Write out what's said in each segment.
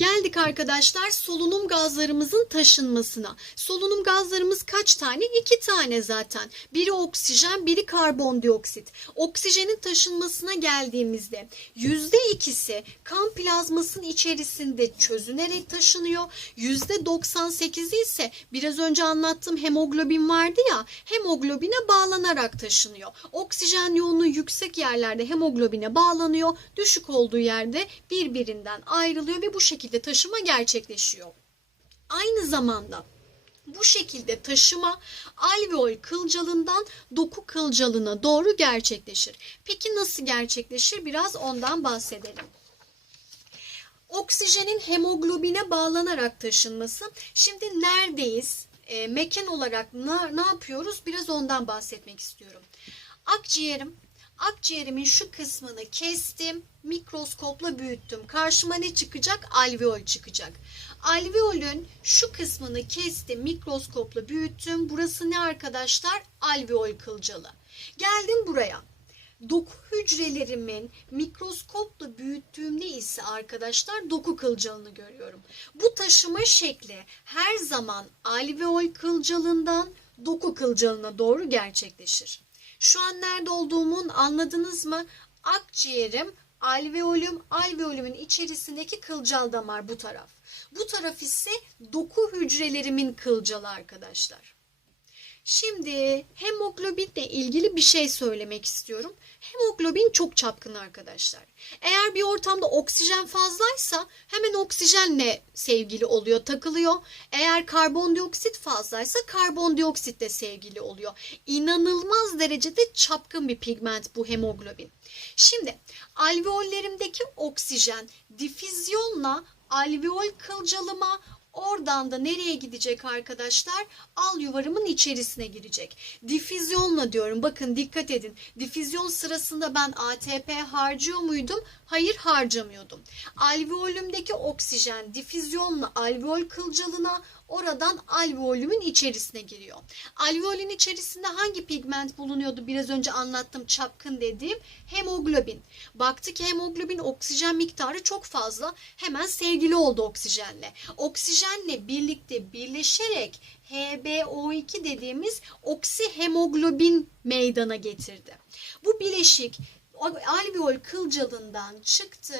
क्या Geldik arkadaşlar solunum gazlarımızın taşınmasına. Solunum gazlarımız kaç tane? İki tane zaten. Biri oksijen, biri karbondioksit. Oksijenin taşınmasına geldiğimizde yüzde ikisi kan plazmasının içerisinde çözünerek taşınıyor. Yüzde 98'i ise biraz önce anlattığım hemoglobin vardı ya hemoglobine bağlanarak taşınıyor. Oksijen yoğunluğu yüksek yerlerde hemoglobine bağlanıyor. Düşük olduğu yerde birbirinden ayrılıyor ve bu şekilde taşıma gerçekleşiyor. Aynı zamanda bu şekilde taşıma alveol kılcalından doku kılcalına doğru gerçekleşir. Peki nasıl gerçekleşir? Biraz ondan bahsedelim. Oksijenin hemoglobine bağlanarak taşınması. Şimdi neredeyiz? E, mekan olarak ne, ne yapıyoruz? Biraz ondan bahsetmek istiyorum. Akciğerim Akciğerimin şu kısmını kestim, mikroskopla büyüttüm. Karşıma ne çıkacak? Alveol çıkacak. Alveolün şu kısmını kestim, mikroskopla büyüttüm. Burası ne arkadaşlar? Alveol kılcalı. Geldim buraya. Doku hücrelerimin mikroskopla büyüttüğümde ise arkadaşlar doku kılcalını görüyorum. Bu taşıma şekli her zaman alveol kılcalından doku kılcalına doğru gerçekleşir. Şu an nerede olduğumun anladınız mı? Akciğerim, alveolüm, alveolümün içerisindeki kılcal damar bu taraf. Bu taraf ise doku hücrelerimin kılcalı arkadaşlar. Şimdi hemoglobinle ilgili bir şey söylemek istiyorum. Hemoglobin çok çapkın arkadaşlar. Eğer bir ortamda oksijen fazlaysa hemen oksijenle sevgili oluyor, takılıyor. Eğer karbondioksit fazlaysa karbondioksitle sevgili oluyor. İnanılmaz derecede çapkın bir pigment bu hemoglobin. Şimdi alveollerimdeki oksijen difüzyonla alveol kılcalıma Oradan da nereye gidecek arkadaşlar? Al yuvarımın içerisine girecek. Difüzyonla diyorum. Bakın dikkat edin. Difüzyon sırasında ben ATP harcıyor muydum? Hayır harcamıyordum. Alveolümdeki oksijen difüzyonla alveol kılcalına oradan alveolümün içerisine giriyor. Alveolün içerisinde hangi pigment bulunuyordu? Biraz önce anlattım çapkın dediğim hemoglobin. Baktı ki hemoglobin oksijen miktarı çok fazla. Hemen sevgili oldu oksijenle. Oksijenle birlikte birleşerek HbO2 dediğimiz oksihemoglobin meydana getirdi. Bu bileşik alveol kılcalından çıktı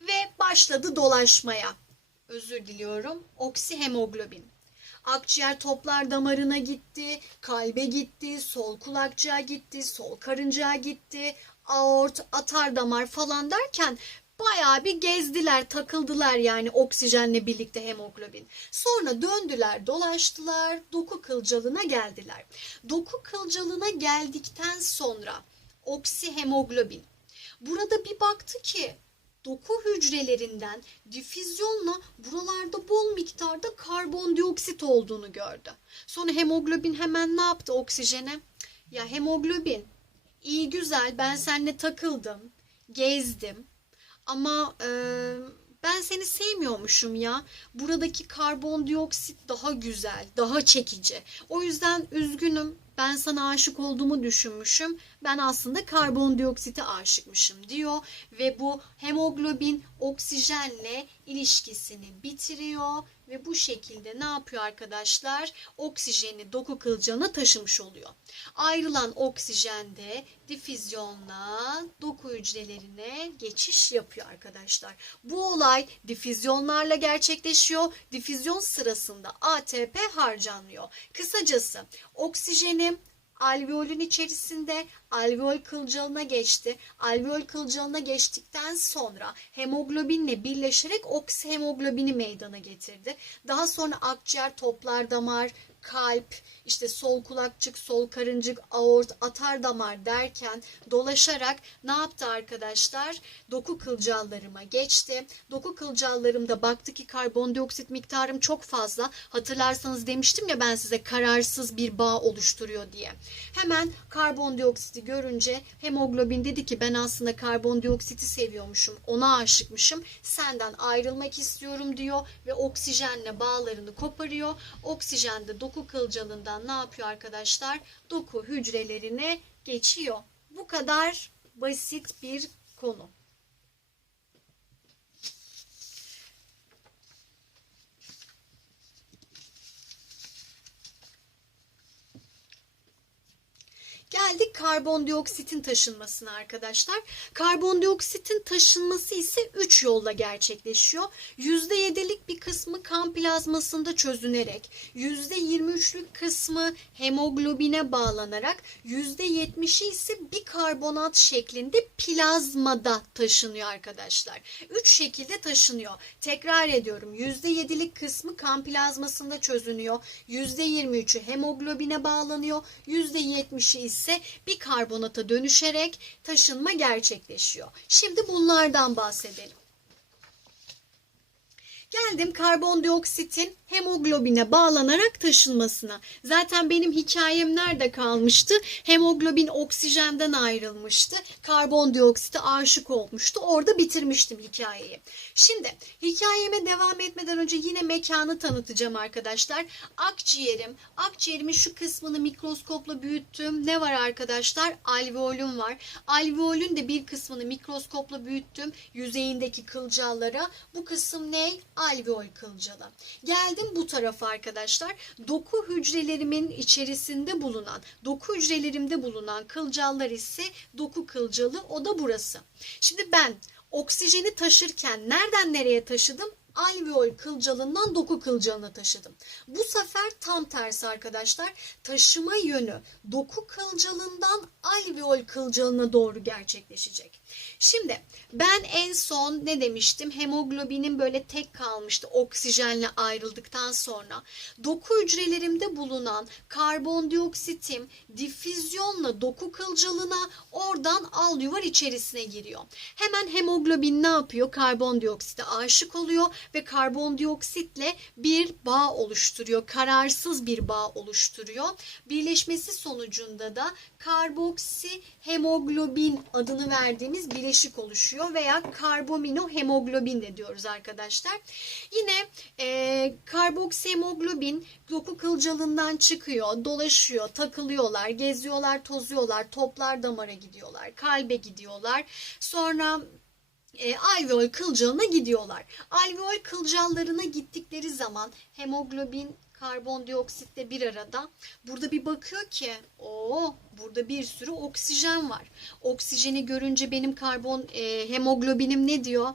ve başladı dolaşmaya. Özür diliyorum. Oksihemoglobin. Akciğer toplar damarına gitti, kalbe gitti, sol kulakçığa gitti, sol karıncaya gitti, aort, atar damar falan derken bayağı bir gezdiler, takıldılar yani oksijenle birlikte hemoglobin. Sonra döndüler, dolaştılar, doku kılcalına geldiler. Doku kılcalına geldikten sonra oksihemoglobin. Burada bir baktı ki doku hücrelerinden difüzyonla buralarda bol miktarda karbondioksit olduğunu gördü. Sonra hemoglobin hemen ne yaptı oksijene? Ya hemoglobin iyi güzel ben seninle takıldım, gezdim ama e, ben seni sevmiyormuşum ya. Buradaki karbondioksit daha güzel, daha çekici. O yüzden üzgünüm. Ben sana aşık olduğumu düşünmüşüm. Ben aslında karbondioksite aşıkmışım diyor ve bu hemoglobin oksijenle ilişkisini bitiriyor ve bu şekilde ne yapıyor arkadaşlar? Oksijeni doku kılcalına taşımış oluyor. Ayrılan oksijen de difüzyonla doku hücrelerine geçiş yapıyor arkadaşlar. Bu olay difüzyonlarla gerçekleşiyor. Difüzyon sırasında ATP harcanıyor. Kısacası oksijeni alveolün içerisinde alveol kılcalına geçti. Alveol kılcalına geçtikten sonra hemoglobinle birleşerek oksihemoglobini meydana getirdi. Daha sonra akciğer, toplar damar, kalp, işte sol kulakçık, sol karıncık, aort, atar damar derken dolaşarak ne yaptı arkadaşlar? Doku kılcallarıma geçti. Doku kılcallarımda baktı ki karbondioksit miktarım çok fazla. Hatırlarsanız demiştim ya ben size kararsız bir bağ oluşturuyor diye. Hemen karbondioksiti görünce hemoglobin dedi ki ben aslında karbondioksiti seviyormuşum. Ona aşıkmışım. Senden ayrılmak istiyorum diyor ve oksijenle bağlarını koparıyor. Oksijen de doku kılcalından ne yapıyor arkadaşlar? Doku hücrelerine geçiyor. Bu kadar basit bir konu. Karbondioksitin taşınmasına arkadaşlar. Karbondioksitin taşınması ise 3 yolla gerçekleşiyor. %7'lik bir kısmı kan plazmasında çözünerek, %23'lük kısmı hemoglobine bağlanarak, %70'i ise bikarbonat şeklinde plazmada taşınıyor arkadaşlar. 3 şekilde taşınıyor. Tekrar ediyorum. %7'lik kısmı kan plazmasında çözünüyor. %23'ü hemoglobine bağlanıyor. %70'i ise bikarbonata dönüşerek taşınma gerçekleşiyor. Şimdi bunlardan bahsedelim. Geldim karbondioksitin hemoglobine bağlanarak taşınmasına. Zaten benim hikayem nerede kalmıştı? Hemoglobin oksijenden ayrılmıştı. Karbondioksite aşık olmuştu. Orada bitirmiştim hikayeyi. Şimdi hikayeme devam etmeden önce yine mekanı tanıtacağım arkadaşlar. Akciğerim, akciğerimin şu kısmını mikroskopla büyüttüm. Ne var arkadaşlar? Alveolüm var. Alveolün de bir kısmını mikroskopla büyüttüm. Yüzeyindeki kılcallara. Bu kısım ne? Alveol kılcalı. Geldim bu tarafa arkadaşlar. Doku hücrelerimin içerisinde bulunan, doku hücrelerimde bulunan kılcallar ise doku kılcalı. O da burası. Şimdi ben oksijeni taşırken nereden nereye taşıdım? Alveol kılcalından doku kılcalına taşıdım. Bu sefer tam tersi arkadaşlar. Taşıma yönü doku kılcalından alveol kılcalına doğru gerçekleşecek. Şimdi ben en son ne demiştim? Hemoglobinim böyle tek kalmıştı oksijenle ayrıldıktan sonra. Doku hücrelerimde bulunan karbondioksitim difüzyonla doku kılcalına oradan alüvar içerisine giriyor. Hemen hemoglobin ne yapıyor? Karbondioksite aşık oluyor ve karbondioksitle bir bağ oluşturuyor. Kararsız bir bağ oluşturuyor. Birleşmesi sonucunda da karboksi hemoglobin adını verdiğimiz bileşik oluşuyor veya karbominohemoglobin de diyoruz arkadaşlar. Yine e, karboksihemoglobin doku kılcalından çıkıyor, dolaşıyor, takılıyorlar, geziyorlar, tozuyorlar, toplar damara gidiyorlar, kalbe gidiyorlar. Sonra e, alveol kılcalına gidiyorlar. Alveol kılcallarına gittikleri zaman hemoglobin karbondioksitle bir arada. Burada bir bakıyor ki o burada bir sürü oksijen var. Oksijeni görünce benim karbon e, hemoglobinim ne diyor?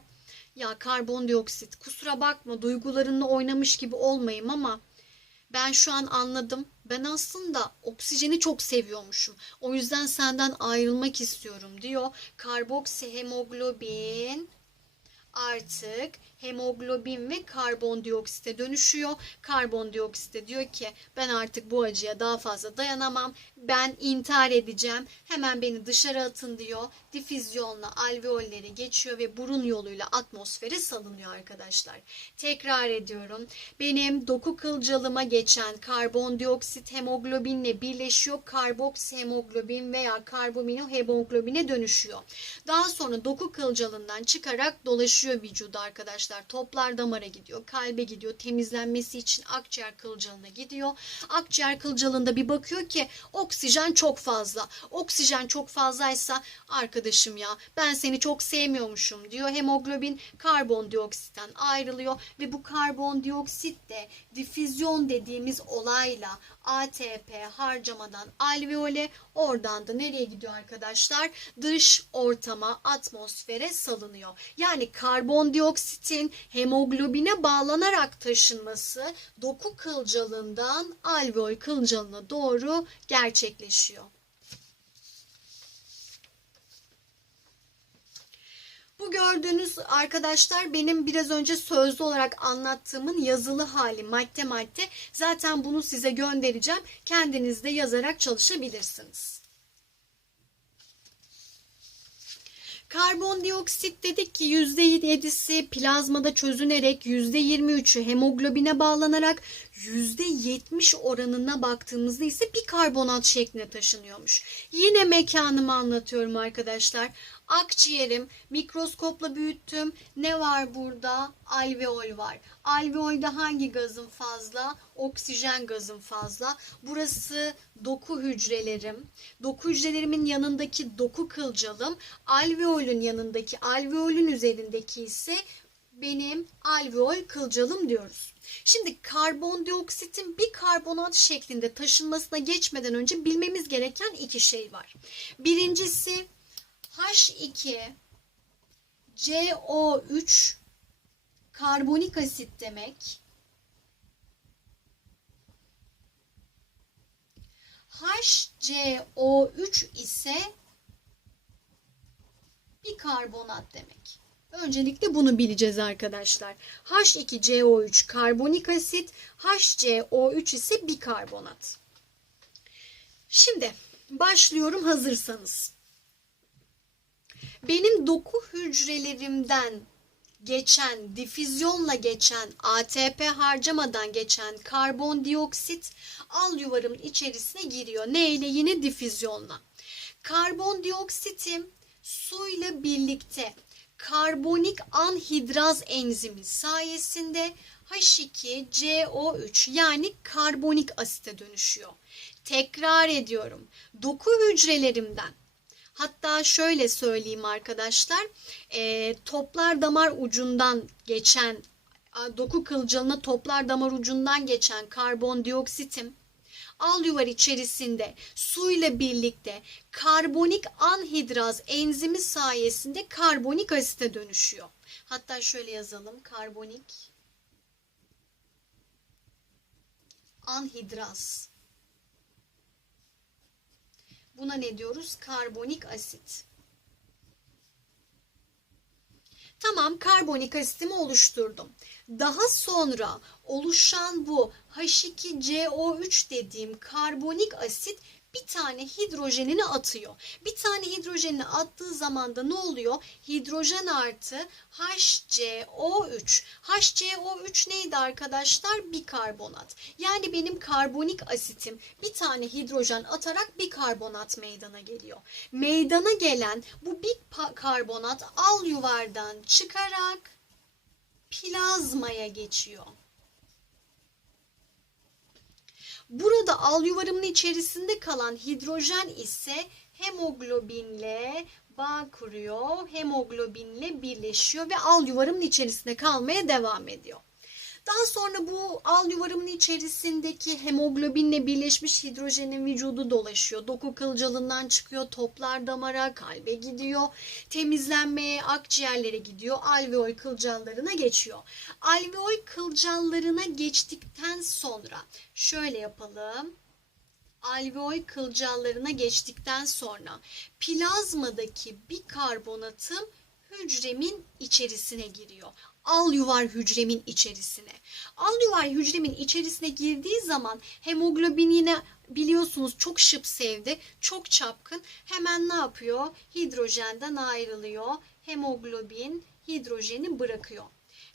Ya karbondioksit kusura bakma duygularınla oynamış gibi olmayayım ama ben şu an anladım. Ben aslında oksijeni çok seviyormuşum. O yüzden senden ayrılmak istiyorum diyor. Karboksihemoglobin artık hemoglobin ve karbondioksite dönüşüyor. Karbondioksite diyor ki ben artık bu acıya daha fazla dayanamam. Ben intihar edeceğim. Hemen beni dışarı atın diyor. Difüzyonla alveolleri geçiyor ve burun yoluyla atmosfere salınıyor arkadaşlar. Tekrar ediyorum. Benim doku kılcalıma geçen karbondioksit hemoglobinle birleşiyor. Karboksihemoglobin veya karbominohemoglobine dönüşüyor. Daha sonra doku kılcalından çıkarak dolaşıyor vücuda arkadaşlar. Toplar damara gidiyor, kalbe gidiyor. Temizlenmesi için akciğer kılcalına gidiyor. Akciğer kılcalında bir bakıyor ki oksijen çok fazla. Oksijen çok fazlaysa arkadaşım ya ben seni çok sevmiyormuşum diyor. Hemoglobin karbondioksitten ayrılıyor ve bu karbondioksit de difüzyon dediğimiz olayla ATP harcamadan alveole oradan da nereye gidiyor arkadaşlar? Dış ortama, atmosfere salınıyor. Yani karbondioksitin hemoglobine bağlanarak taşınması doku kılcalından alveol kılcalına doğru gerçekleşiyor. Bu gördüğünüz arkadaşlar benim biraz önce sözlü olarak anlattığımın yazılı hali madde madde. Zaten bunu size göndereceğim. Kendiniz de yazarak çalışabilirsiniz. Karbondioksit dedik ki %7'si plazmada çözünerek %23'ü hemoglobine bağlanarak %70 oranına baktığımızda ise bir karbonat şeklinde taşınıyormuş. Yine mekanımı anlatıyorum arkadaşlar. Akciğerim mikroskopla büyüttüm. Ne var burada? Alveol var. Alveolde hangi gazın fazla? Oksijen gazın fazla. Burası doku hücrelerim. Doku hücrelerimin yanındaki doku kılcalım. Alveolün yanındaki alveolün üzerindeki ise benim alveol kılcalım diyoruz. Şimdi karbondioksitin bir karbonat şeklinde taşınmasına geçmeden önce bilmemiz gereken iki şey var. Birincisi H2 CO3 karbonik asit demek. HCO3 ise bir karbonat demek. Öncelikle bunu bileceğiz arkadaşlar. H2CO3 karbonik asit, HCO3 ise bikarbonat. Şimdi başlıyorum hazırsanız. Benim doku hücrelerimden geçen, difüzyonla geçen, ATP harcamadan geçen karbondioksit al yuvarımın içerisine giriyor. Neyle? Yine difüzyonla. Karbondioksitim suyla birlikte karbonik anhidraz enzimi sayesinde H2CO3 yani karbonik asite dönüşüyor. Tekrar ediyorum. Doku hücrelerimden Hatta şöyle söyleyeyim arkadaşlar, e, toplar damar ucundan geçen, doku kılcalına toplar damar ucundan geçen karbondioksitim, al yuvar içerisinde suyla birlikte karbonik anhidraz enzimi sayesinde karbonik asite dönüşüyor. Hatta şöyle yazalım, karbonik anhidraz. Buna ne diyoruz? Karbonik asit. Tamam karbonik asitimi oluşturdum. Daha sonra oluşan bu H2CO3 dediğim karbonik asit bir tane hidrojenini atıyor. Bir tane hidrojenini attığı zaman da ne oluyor? Hidrojen artı HCO3. HCO3 neydi arkadaşlar? Bikarbonat. Yani benim karbonik asitim bir tane hidrojen atarak bikarbonat meydana geliyor. Meydana gelen bu bikarbonat al yuvardan çıkarak plazmaya geçiyor. Burada al yuvarımın içerisinde kalan hidrojen ise hemoglobinle bağ kuruyor. Hemoglobinle birleşiyor ve al yuvarımın içerisinde kalmaya devam ediyor. Daha sonra bu al yuvarımın içerisindeki hemoglobinle birleşmiş hidrojenin vücudu dolaşıyor. Doku kılcalından çıkıyor, toplar damara, kalbe gidiyor, temizlenmeye, akciğerlere gidiyor, alveol kılcallarına geçiyor. Alveol kılcallarına geçtikten sonra şöyle yapalım alveol kılcallarına geçtikten sonra plazmadaki bikarbonatım hücremin içerisine giriyor al yuvar hücremin içerisine. Al yuvar hücremin içerisine girdiği zaman hemoglobin yine biliyorsunuz çok şıp sevdi, çok çapkın. Hemen ne yapıyor? Hidrojenden ayrılıyor. Hemoglobin hidrojeni bırakıyor.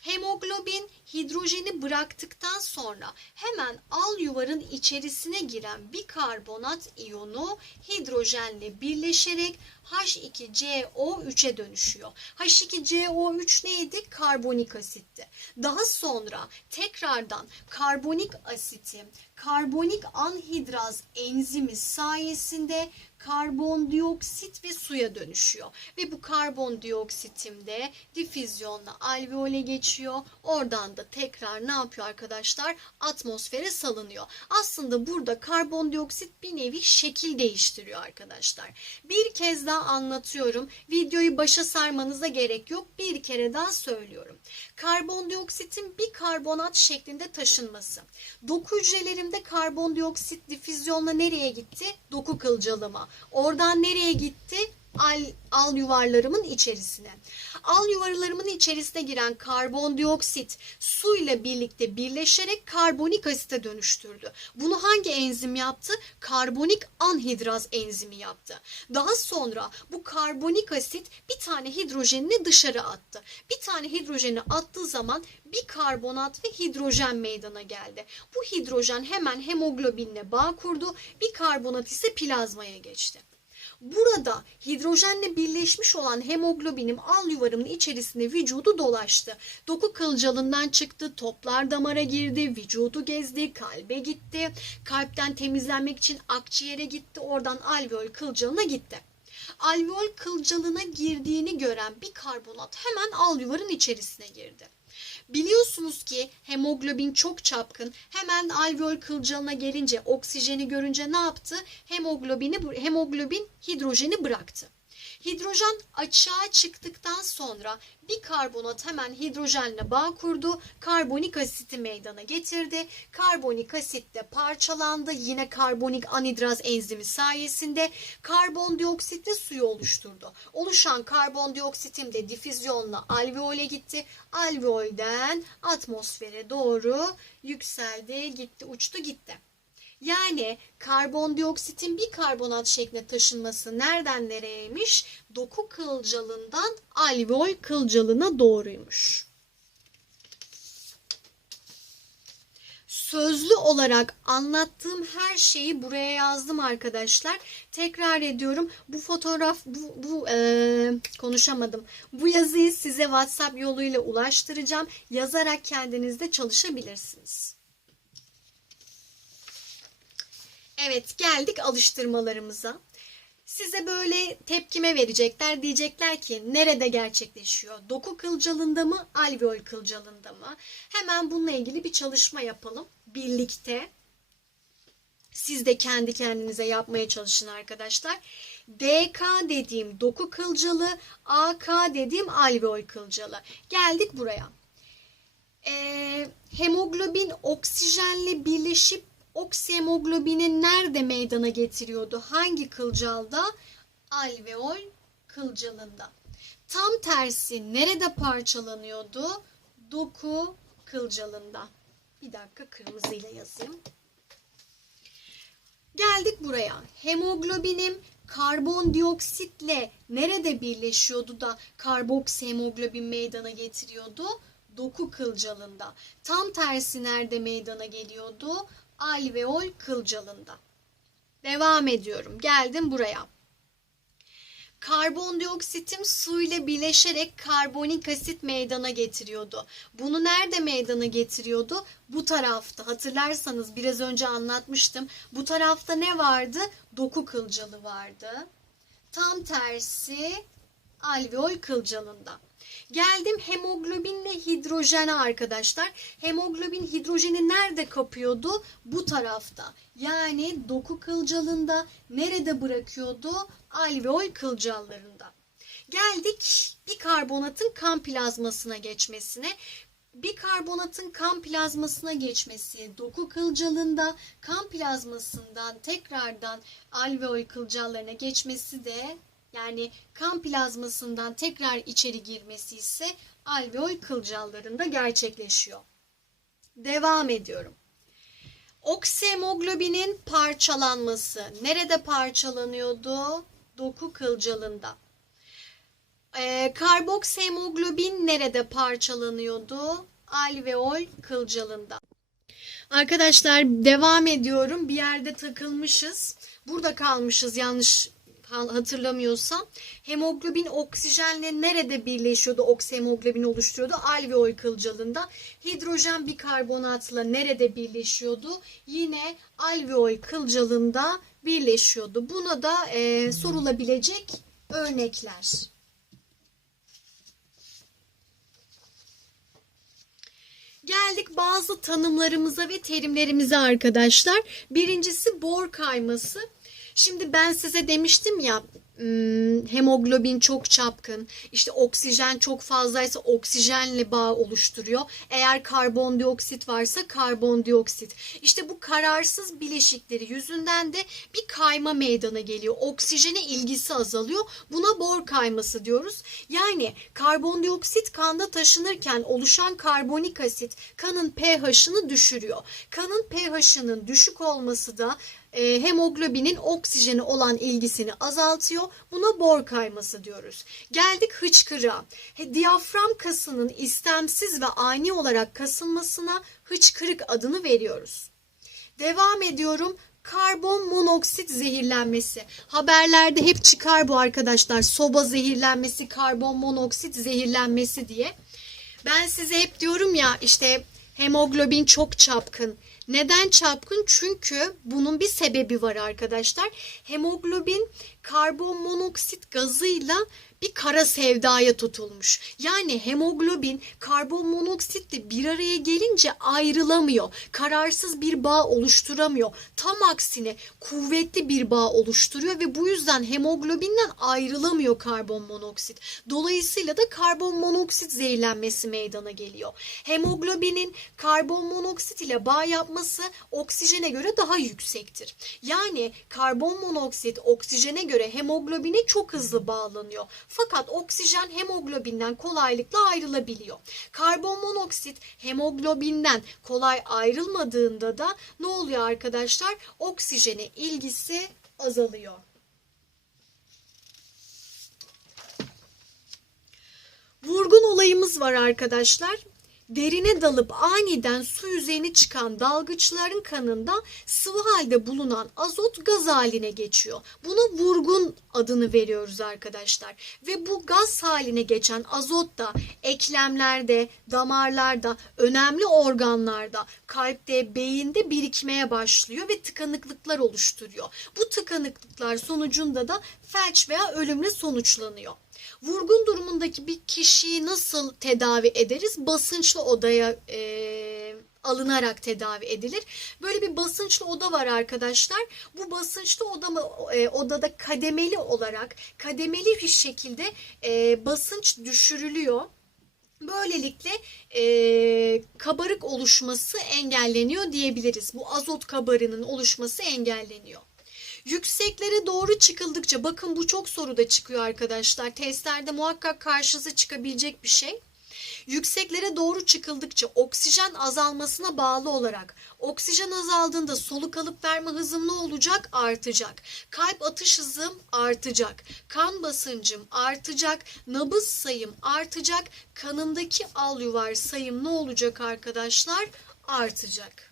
Hemoglobin hidrojeni bıraktıktan sonra hemen al yuvarın içerisine giren bir karbonat iyonu hidrojenle birleşerek H2CO3'e dönüşüyor. H2CO3 neydi? Karbonik asitti. Daha sonra tekrardan karbonik asiti karbonik anhidraz enzimi sayesinde karbondioksit ve suya dönüşüyor. Ve bu karbondioksitim de difüzyonla alveole geçiyor. Oradan da tekrar ne yapıyor arkadaşlar? Atmosfere salınıyor. Aslında burada karbondioksit bir nevi şekil değiştiriyor arkadaşlar. Bir kez daha anlatıyorum. Videoyu başa sarmanıza gerek yok. Bir kere daha söylüyorum. Karbondioksitin bir karbonat şeklinde taşınması. Doku hücrelerimde karbondioksit difüzyonla nereye gitti? Doku kılcalıma. Oradan nereye gitti? Al, al yuvarlarımın içerisine. Al yuvarlarımın içerisine giren karbondioksit su ile birlikte birleşerek karbonik asite dönüştürdü. Bunu hangi enzim yaptı? Karbonik anhidraz enzimi yaptı. Daha sonra bu karbonik asit bir tane hidrojenini dışarı attı. Bir tane hidrojeni attığı zaman bir karbonat ve hidrojen meydana geldi. Bu hidrojen hemen hemoglobinle bağ kurdu. Bir karbonat ise plazmaya geçti. Burada hidrojenle birleşmiş olan hemoglobinim al yuvarımın içerisinde vücudu dolaştı. Doku kılcalından çıktı, toplar damara girdi, vücudu gezdi, kalbe gitti. Kalpten temizlenmek için akciğere gitti, oradan alveol kılcalına gitti. Alveol kılcalına girdiğini gören bir karbonat hemen alveolun içerisine girdi. Biliyorsunuz ki hemoglobin çok çapkın. Hemen alveol kılcalına gelince oksijeni görünce ne yaptı? Hemoglobini hemoglobin hidrojeni bıraktı. Hidrojen açığa çıktıktan sonra bir karbonat hemen hidrojenle bağ kurdu. Karbonik asiti meydana getirdi. Karbonik asit de parçalandı. Yine karbonik anhidraz enzimi sayesinde karbondioksitle suyu oluşturdu. Oluşan karbondioksitin de difüzyonla alveole gitti. Alveolden atmosfere doğru yükseldi, gitti, uçtu, gitti. Yani karbondioksitin bir karbonat şeklinde taşınması nereden nereyeymiş? Doku kılcalından alveol kılcalına doğruymuş. Sözlü olarak anlattığım her şeyi buraya yazdım arkadaşlar. Tekrar ediyorum. Bu fotoğraf, bu, bu eee, konuşamadım. Bu yazıyı size WhatsApp yoluyla ulaştıracağım. Yazarak kendiniz de çalışabilirsiniz. Evet geldik alıştırmalarımıza. Size böyle tepkime verecekler. Diyecekler ki nerede gerçekleşiyor? Doku kılcalında mı? Alveol kılcalında mı? Hemen bununla ilgili bir çalışma yapalım. Birlikte. Siz de kendi kendinize yapmaya çalışın arkadaşlar. DK dediğim doku kılcalı, AK dediğim alveol kılcalı. Geldik buraya. Ee, hemoglobin oksijenle birleşip oksihemoglobini nerede meydana getiriyordu? Hangi kılcalda? Alveol kılcalında. Tam tersi nerede parçalanıyordu? Doku kılcalında. Bir dakika kırmızıyla yazayım. Geldik buraya. Hemoglobinim karbondioksitle nerede birleşiyordu da karboksihemoglobin meydana getiriyordu? Doku kılcalında. Tam tersi nerede meydana geliyordu? Alveol kılcalında. Devam ediyorum. Geldim buraya. Karbondioksitim su ile bileşerek karbonik asit meydana getiriyordu. Bunu nerede meydana getiriyordu? Bu tarafta. Hatırlarsanız biraz önce anlatmıştım. Bu tarafta ne vardı? Doku kılcalı vardı. Tam tersi alveol kılcalında. Geldim hemoglobinle hidrojene arkadaşlar. Hemoglobin hidrojeni nerede kapıyordu? Bu tarafta. Yani doku kılcalında nerede bırakıyordu? Alveol kılcallarında. Geldik bir karbonatın kan plazmasına geçmesine. Bir karbonatın kan plazmasına geçmesi doku kılcalında, kan plazmasından tekrardan alveol kılcallarına geçmesi de yani kan plazmasından tekrar içeri girmesi ise alveol kılcallarında gerçekleşiyor. Devam ediyorum. Oksihemoglobinin parçalanması nerede parçalanıyordu? Doku kılcalında. Ee, karboksihemoglobin nerede parçalanıyordu? Alveol kılcalında. Arkadaşlar devam ediyorum. Bir yerde takılmışız. Burada kalmışız yanlış hatırlamıyorsam hemoglobin oksijenle nerede birleşiyordu? Oksihemoglobin oluşturuyordu. Alveol kılcalında. Hidrojen bikarbonatla nerede birleşiyordu? Yine alveol kılcalında birleşiyordu. Buna da e, sorulabilecek örnekler. Geldik bazı tanımlarımıza ve terimlerimize arkadaşlar. Birincisi bor kayması. Şimdi ben size demiştim ya hemoglobin çok çapkın, işte oksijen çok fazlaysa oksijenle bağ oluşturuyor. Eğer karbondioksit varsa karbondioksit. İşte bu kararsız bileşikleri yüzünden de bir kayma meydana geliyor. Oksijene ilgisi azalıyor. Buna bor kayması diyoruz. Yani karbondioksit kanda taşınırken oluşan karbonik asit kanın pH'ını düşürüyor. Kanın pH'ının düşük olması da e, hemoglobinin oksijeni olan ilgisini azaltıyor. Buna bor kayması diyoruz. Geldik hıçkırığa. He, diyafram kasının istemsiz ve ani olarak kasılmasına hıçkırık adını veriyoruz. Devam ediyorum. Karbon monoksit zehirlenmesi. Haberlerde hep çıkar bu arkadaşlar. Soba zehirlenmesi, karbon monoksit zehirlenmesi diye. Ben size hep diyorum ya işte Hemoglobin çok çapkın. Neden çapkın? Çünkü bunun bir sebebi var arkadaşlar. Hemoglobin karbon monoksit gazıyla bir kara sevdaya tutulmuş. Yani hemoglobin karbon monoksitle bir araya gelince ayrılamıyor. Kararsız bir bağ oluşturamıyor. Tam aksine kuvvetli bir bağ oluşturuyor ve bu yüzden hemoglobinden ayrılamıyor karbon monoksit. Dolayısıyla da karbon monoksit zehirlenmesi meydana geliyor. Hemoglobinin karbon monoksit ile bağ yapması oksijene göre daha yüksektir. Yani karbon monoksit oksijene göre hemoglobine çok hızlı bağlanıyor. Fakat oksijen hemoglobinden kolaylıkla ayrılabiliyor. Karbon monoksit hemoglobinden kolay ayrılmadığında da ne oluyor arkadaşlar? Oksijene ilgisi azalıyor. Vurgun olayımız var arkadaşlar. Derine dalıp aniden su yüzeyine çıkan dalgıçların kanında sıvı halde bulunan azot gaz haline geçiyor. Buna vurgun adını veriyoruz arkadaşlar. Ve bu gaz haline geçen azot da eklemlerde, damarlarda, önemli organlarda, kalpte, beyinde birikmeye başlıyor ve tıkanıklıklar oluşturuyor. Bu tıkanıklıklar sonucunda da felç veya ölümle sonuçlanıyor. Vurgun durumundaki bir kişiyi nasıl tedavi ederiz? Basınçlı odaya e, alınarak tedavi edilir. Böyle bir basınçlı oda var arkadaşlar. Bu basınçlı oda mı, e, odada kademeli olarak kademeli bir şekilde e, basınç düşürülüyor. Böylelikle e, kabarık oluşması engelleniyor diyebiliriz. Bu azot kabarının oluşması engelleniyor. Yükseklere doğru çıkıldıkça bakın bu çok soruda çıkıyor arkadaşlar. Testlerde muhakkak karşınıza çıkabilecek bir şey. Yükseklere doğru çıkıldıkça oksijen azalmasına bağlı olarak oksijen azaldığında soluk alıp verme hızım ne olacak? Artacak. Kalp atış hızım artacak. Kan basıncım artacak. Nabız sayım artacak. Kanımdaki alüvar sayım ne olacak arkadaşlar? Artacak.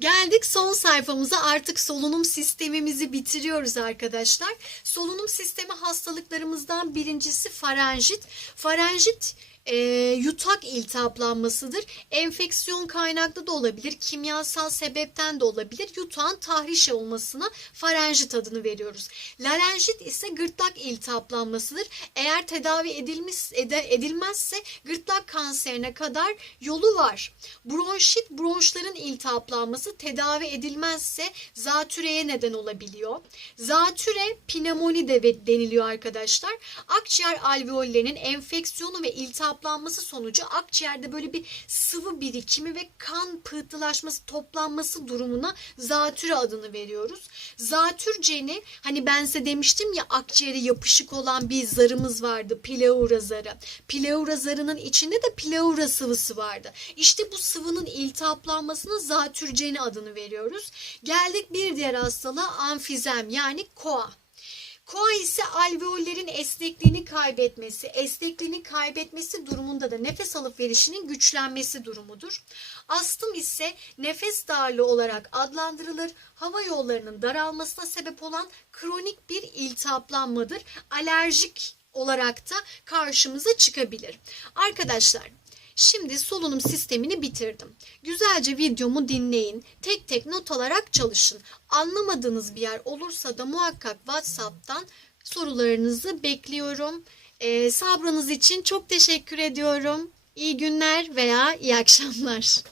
Geldik son sayfamıza artık solunum sistemimizi bitiriyoruz arkadaşlar. Solunum sistemi hastalıklarımızdan birincisi farenjit. Farenjit e, yutak iltihaplanmasıdır. Enfeksiyon kaynaklı da olabilir, kimyasal sebepten de olabilir. Yutağın tahriş olmasına farenjit adını veriyoruz. Larenjit ise gırtlak iltihaplanmasıdır. Eğer tedavi edilmiş, edilmezse gırtlak kanserine kadar yolu var. Bronşit, bronşların iltihaplanması tedavi edilmezse zatüreye neden olabiliyor. Zatüre pnömoni de deniliyor arkadaşlar. Akciğer alveollerinin enfeksiyonu ve iltihap iltihaplanması sonucu akciğerde böyle bir sıvı birikimi ve kan pıhtılaşması, toplanması durumuna zatürre adını veriyoruz. Zatürceni hani ben size demiştim ya akciğere yapışık olan bir zarımız vardı. Pleura zarı. Pleura zarının içinde de pleura sıvısı vardı. İşte bu sıvının iltihaplanmasına zatürceni adını veriyoruz. Geldik bir diğer hastalığa amfizem yani koa. Koa ise alveollerin esnekliğini kaybetmesi, esnekliğini kaybetmesi durumunda da nefes alıp verişinin güçlenmesi durumudur. Astım ise nefes darlığı olarak adlandırılır. Hava yollarının daralmasına sebep olan kronik bir iltihaplanmadır. Alerjik olarak da karşımıza çıkabilir. Arkadaşlar Şimdi solunum sistemini bitirdim. Güzelce videomu dinleyin. Tek tek not alarak çalışın. Anlamadığınız bir yer olursa da muhakkak WhatsApp'tan sorularınızı bekliyorum. Ee, sabrınız için çok teşekkür ediyorum. İyi günler veya iyi akşamlar.